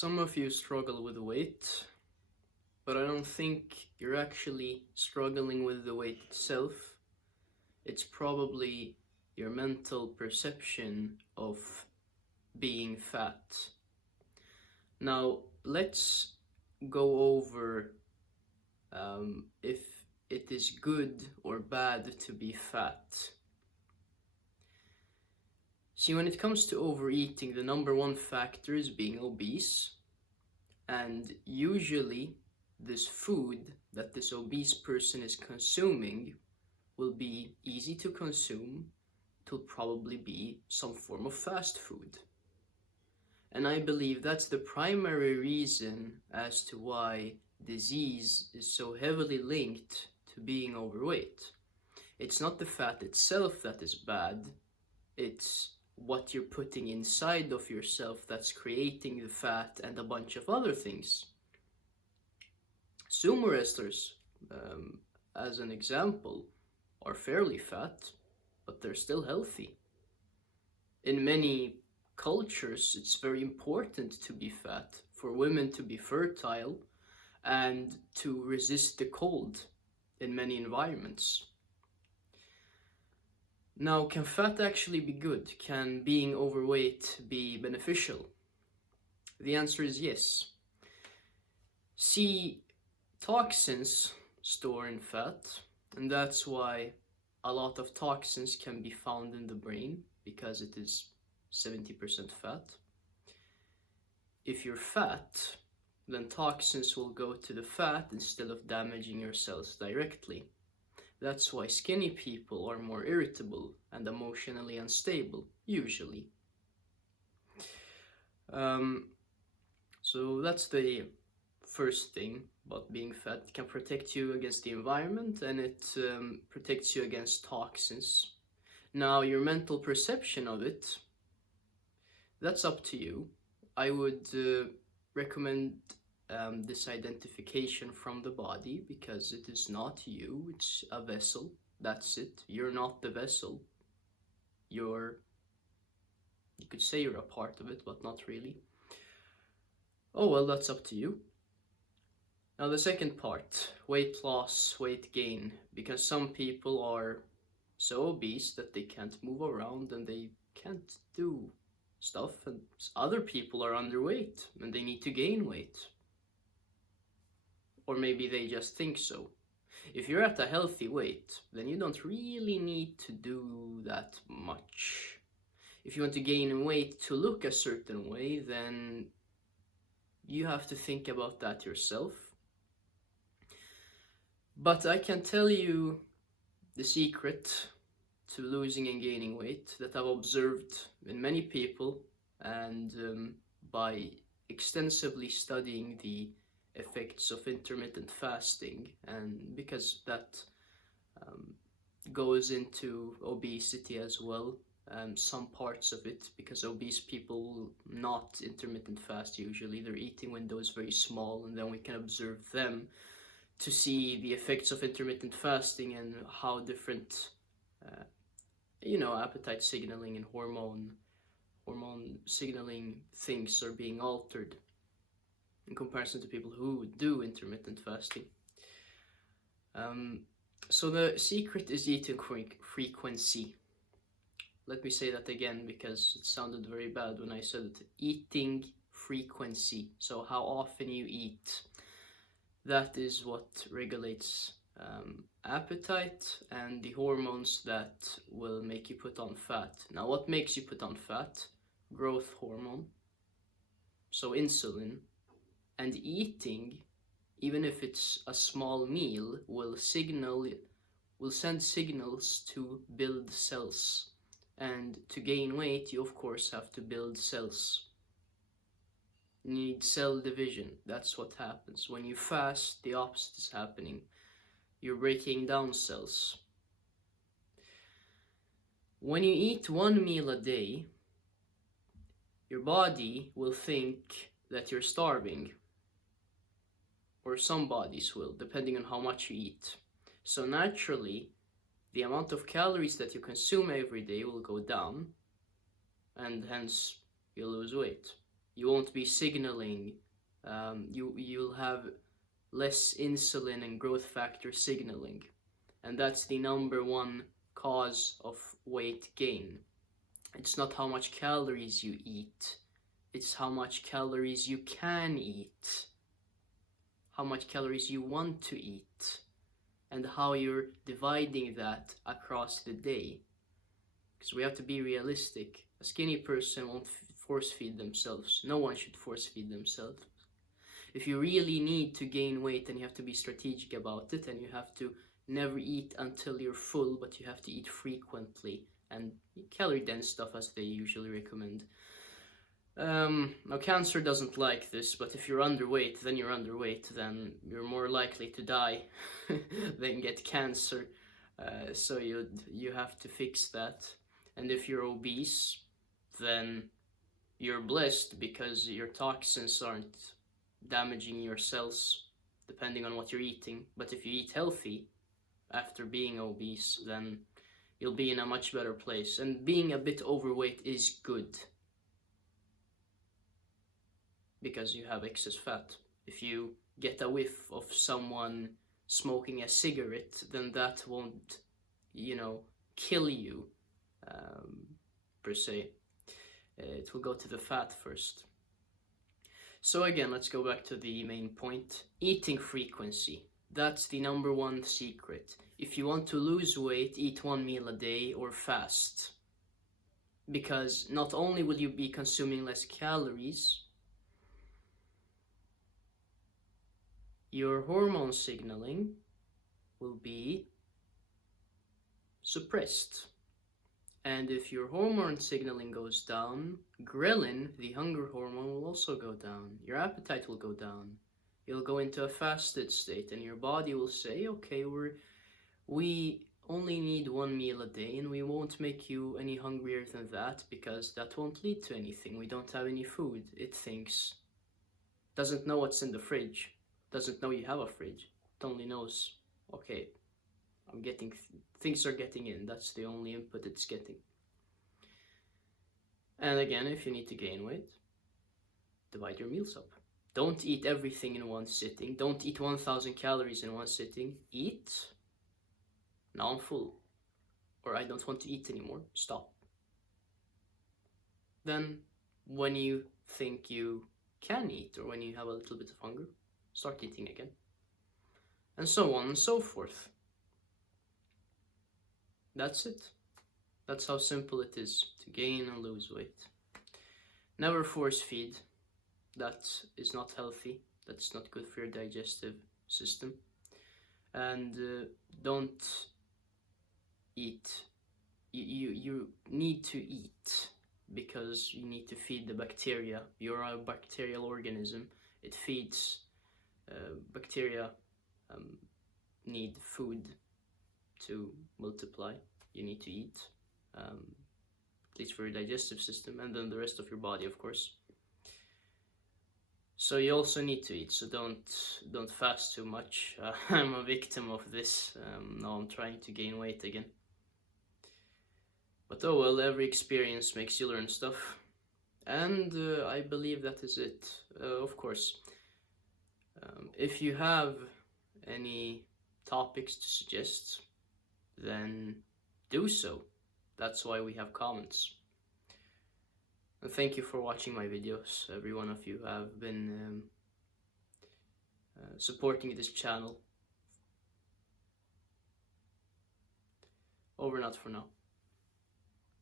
Some of you struggle with weight, but I don't think you're actually struggling with the weight itself. It's probably your mental perception of being fat. Now, let's go over if it is good or bad to be fat. See, when it comes to overeating, the number one factor is being obese. And usually, this food that this obese person is consuming will be easy to consume. It'll probably be some form of fast food. And I believe that's the primary reason as to why disease is so heavily linked to being overweight. It's not the fat itself that is bad, it's what you're putting inside of yourself that's creating the fat and a bunch of other things. Sumo wrestlers, as an example, are fairly fat, but they're still healthy. In many cultures, it's very important to be fat, for women to be fertile and to resist the cold in many environments. Now, can fat actually be good? Can being overweight be beneficial? The answer is yes. See, toxins store in fat, and that's why a lot of toxins can be found in the brain, because it is 70% fat. If you're fat, then toxins will go to the fat instead of damaging your cells directly. That's why skinny people are more irritable and emotionally unstable, usually. So that's the first thing about being fat. It can protect you against the environment, and it protects you against toxins. Now, your mental perception of it, that's up to you. I would recommend this identification from the body, because it is not you, it's a vessel. That's it. You're not the vessel. You could say you're a part of it, but not really. Oh well, that's up to you. Now the second part, weight loss, weight gain, because some people are so obese that they can't move around and they can't do stuff, and other people are underweight and they need to gain weight. Or maybe they just think so. If you're at a healthy weight, then you don't really need to do that much. If you want to gain weight to look a certain way, then you have to think about that yourself. But I can tell you the secret to losing and gaining weight that I've observed in many people, and by extensively studying the effects of intermittent fasting, and because that goes into obesity as well, some parts of it, because obese people will not intermittent fast usually. Their eating window is very small, and then we can observe them to see the effects of intermittent fasting and how different appetite signaling and hormone signaling things are being altered in comparison to people who do intermittent fasting. So the secret is eating frequency. Let me say that again, because it sounded very bad when I said it. Eating frequency. So how often you eat. That is what regulates appetite and the hormones that will make you put on fat. Now, what makes you put on fat? Growth hormone, so insulin. And eating, even if it's a small meal, will send signals to build cells. And to gain weight, you of course have to build cells. You need cell division. That's what happens. When you fast, the opposite is happening. You're breaking down cells. When you eat one meal a day, your body will think that you're starving. Or some bodies will, depending on how much you eat. So naturally, the amount of calories that you consume every day will go down, and hence you'll lose weight. You won't be signaling. You'll have less insulin and growth factor signaling, and that's the number one cause of weight gain. It's not how much calories you eat, it's how much calories you can eat, how much calories you want to eat, and how you're dividing that across the day. Because we have to be realistic. A skinny person won't force feed themselves. No one should force feed themselves. If you really need to gain weight, then you have to be strategic about it, and you have to never eat until you're full, but you have to eat frequently and calorie dense stuff as they usually recommend. Now cancer doesn't like this, but if you're underweight, then you're more likely to die than get cancer. So you have to fix that. And if you're obese, then you're blessed because your toxins aren't damaging your cells depending on what you're eating. But if you eat healthy after being obese, then you'll be in a much better place. And being a bit overweight is good because you have excess fat. If you get a whiff of someone smoking a cigarette, then that won't, kill you per se. It will go to the fat first. So again, let's go back to the main point. Eating frequency. That's the number one secret. If you want to lose weight, eat 1 meal a day or fast. Because not only will you be consuming less calories, your hormone signaling will be suppressed. And if your hormone signaling goes down, ghrelin, the hunger hormone, will also go down. Your appetite will go down. You'll go into a fasted state, and your body will say, okay, we only need 1 meal a day, and we won't make you any hungrier than that, because that won't lead to anything. We don't have any food. It thinks. Doesn't know what's in the fridge. Doesn't know you have a fridge. It only knows, okay, things are getting in. That's the only input it's getting. And again, if you need to gain weight, divide your meals up. Don't eat everything in one sitting. Don't eat 1,000 calories in one sitting. Eat, now I'm full, or I don't want to eat anymore. Stop. Then when you think you can eat, or when you have a little bit of hunger, start eating again. And so on and so forth. That's it. That's how simple it is to gain and lose weight. Never force feed. That is not healthy. That's not good for your digestive system. And don't eat. You need to eat because you need to feed the bacteria. You're a bacterial organism. It feeds. Bacteria need food to multiply. You need to eat, at least for your digestive system, and then the rest of your body, of course. So you also need to eat, so don't fast too much. I'm a victim of this. Now I'm trying to gain weight again. But oh well, every experience makes you learn stuff. And I believe that is it. Of course, if you have any topics to suggest, then do so. That's why we have comments. And thank you for watching my videos. Every one of you have been supporting this channel. Over and out for now.